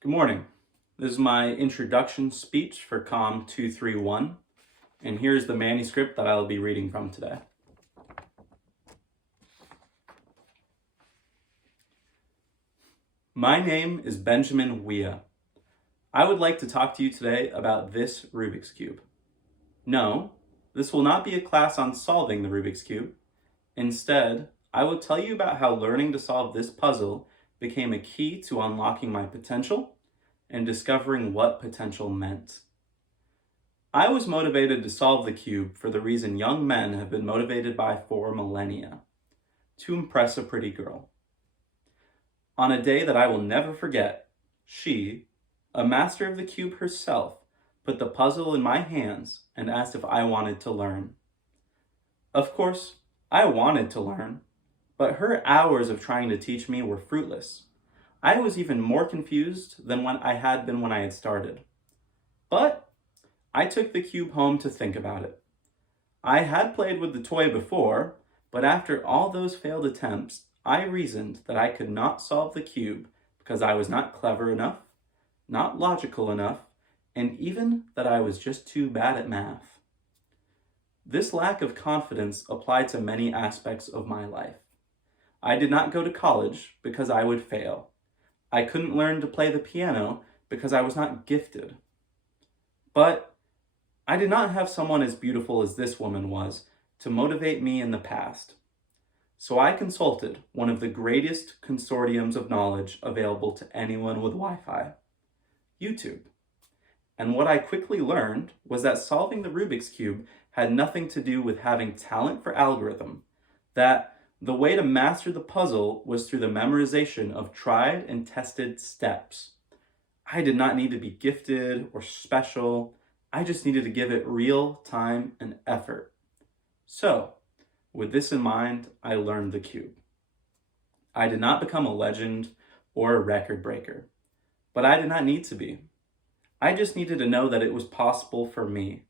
Good morning. This is my introduction speech for COM 231, and here's the manuscript that I'll be reading from today. My name is Benjamin Weah. I would like to talk to you today about this Rubik's Cube. No, this will not be a class on solving the Rubik's Cube. Instead, I will tell you about how learning to solve this puzzle became a key to unlocking my potential and discovering what potential meant. I was motivated to solve the cube for the reason young men have been motivated by for millennia: to impress a pretty girl. On a day that I will never forget, she, a master of the cube herself, put the puzzle in my hands and asked if I wanted to learn. Of course, I wanted to learn, but her hours of trying to teach me were fruitless. I was even more confused than when I had been when I had started. But I took the cube home to think about it. I had played with the toy before, but after all those failed attempts, I reasoned that I could not solve the cube because I was not clever enough, not logical enough, and even that I was just too bad at math. This lack of confidence applied to many aspects of my life. I did not go to college because I would fail. I couldn't learn to play the piano because I was not gifted. But I did not have someone as beautiful as this woman was to motivate me in the past. So I consulted one of the greatest consortiums of knowledge available to anyone with Wi-Fi: YouTube. And what I quickly learned was that solving the Rubik's Cube had nothing to do with having talent for algorithm, that the way to master the puzzle was through the memorization of tried and tested steps. I did not need to be gifted or special. I just needed to give it real time and effort. So, with this in mind, I learned the cube. I did not become a legend or a record breaker, but I did not need to be. I just needed to know that it was possible for me.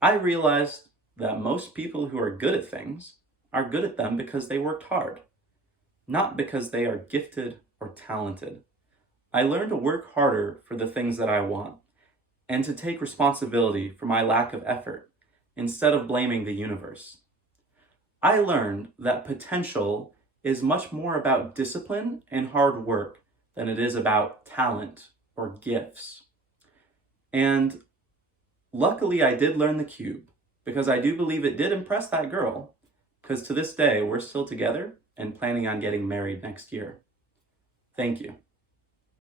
I realized that most people who are good at things are good at them because they worked hard, not because they are gifted or talented. I learned to work harder for the things that I want and to take responsibility for my lack of effort instead of blaming the universe. I learned that potential is much more about discipline and hard work than it is about talent or gifts. And luckily I did learn the cube, because I do believe it did impress that girl, because to this day we're still together and planning on getting married next year. Thank you.